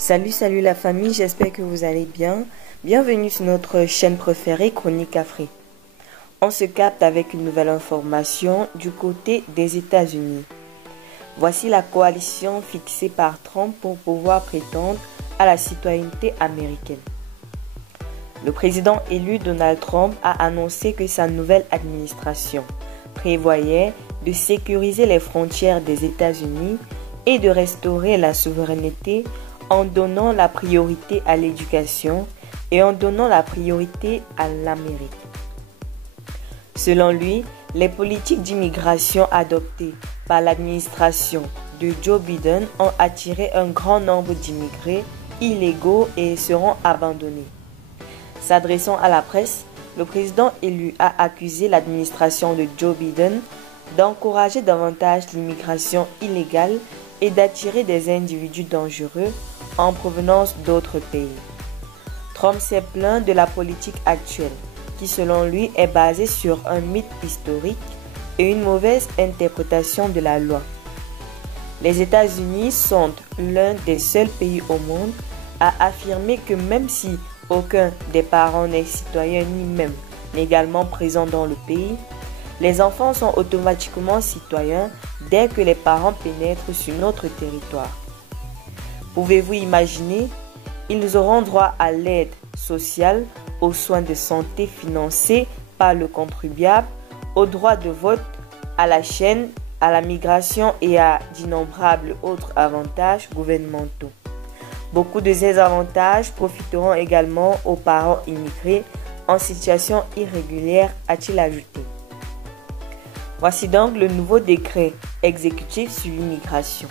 Salut la famille, j'espère que vous allez bien. Bienvenue sur notre chaîne préférée Chronique Afrique. On se capte avec une nouvelle information du côté des États-Unis. Voici la coalition fixée par Trump pour pouvoir prétendre à la citoyenneté américaine. Le président élu Donald Trump a annoncé que sa nouvelle administration prévoyait de sécuriser les frontières des États-Unis et de restaurer la souveraineté en donnant la priorité à l'éducation et en donnant la priorité à l'Amérique. Selon lui, les politiques d'immigration adoptées par l'administration de Joe Biden ont attiré un grand nombre d'immigrés illégaux et seront abandonnés. S'adressant à la presse, le président élu a accusé l'administration de Joe Biden d'encourager davantage l'immigration illégale et d'attirer des individus dangereux en provenance d'autres pays. Trump s'est plaint de la politique actuelle, qui selon lui est basée sur un mythe historique et une mauvaise interprétation de la loi. Les États-Unis sont l'un des seuls pays au monde à affirmer que même si aucun des parents n'est citoyen ni même légalement présent dans le pays, les enfants sont automatiquement citoyens dès que les parents pénètrent sur notre territoire. Pouvez-vous imaginer? Ils auront droit à l'aide sociale, aux soins de santé financés par le contribuable, au droit de vote, à la chaîne, à la migration et à d'innombrables autres avantages gouvernementaux. Beaucoup de ces avantages profiteront également aux parents immigrés en situation irrégulière, a-t-il ajouté. Voici donc le nouveau décret exécutif sur l'immigration.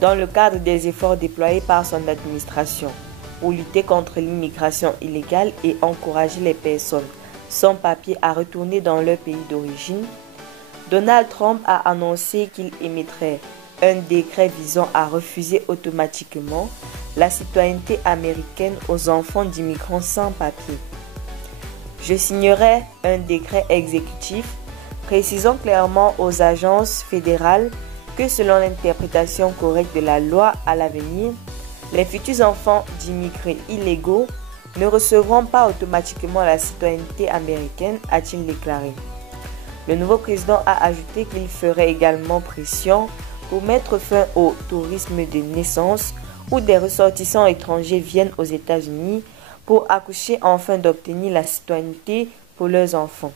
Dans le cadre des efforts déployés par son administration pour lutter contre l'immigration illégale et encourager les personnes sans papier à retourner dans leur pays d'origine, Donald Trump a annoncé qu'il émettrait un décret visant à refuser automatiquement la citoyenneté américaine aux enfants d'immigrants sans papier. Je signerai un décret exécutif précisant clairement aux agences fédérales que selon l'interprétation correcte de la loi à l'avenir, les futurs enfants d'immigrés illégaux ne recevront pas automatiquement la citoyenneté américaine, a-t-il déclaré. Le nouveau président a ajouté qu'il ferait également pression pour mettre fin au tourisme de naissance où des ressortissants étrangers viennent aux États-Unis pour accoucher afin d'obtenir la citoyenneté pour leurs enfants.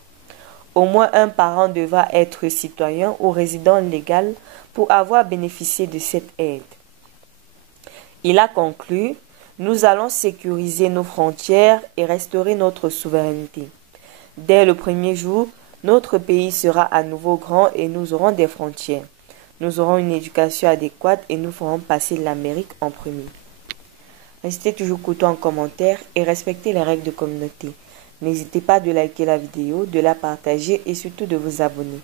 Au moins un parent devra être citoyen ou résident légal pour avoir bénéficié de cette aide. Il a conclu: nous allons sécuriser nos frontières et restaurer notre souveraineté. Dès le premier jour, notre pays sera à nouveau grand et nous aurons des frontières. Nous aurons une éducation adéquate et nous ferons passer l'Amérique en premier. Restez toujours courtois en commentaire et respectez les règles de communauté. N'hésitez pas de liker la vidéo, de la partager et surtout de vous abonner.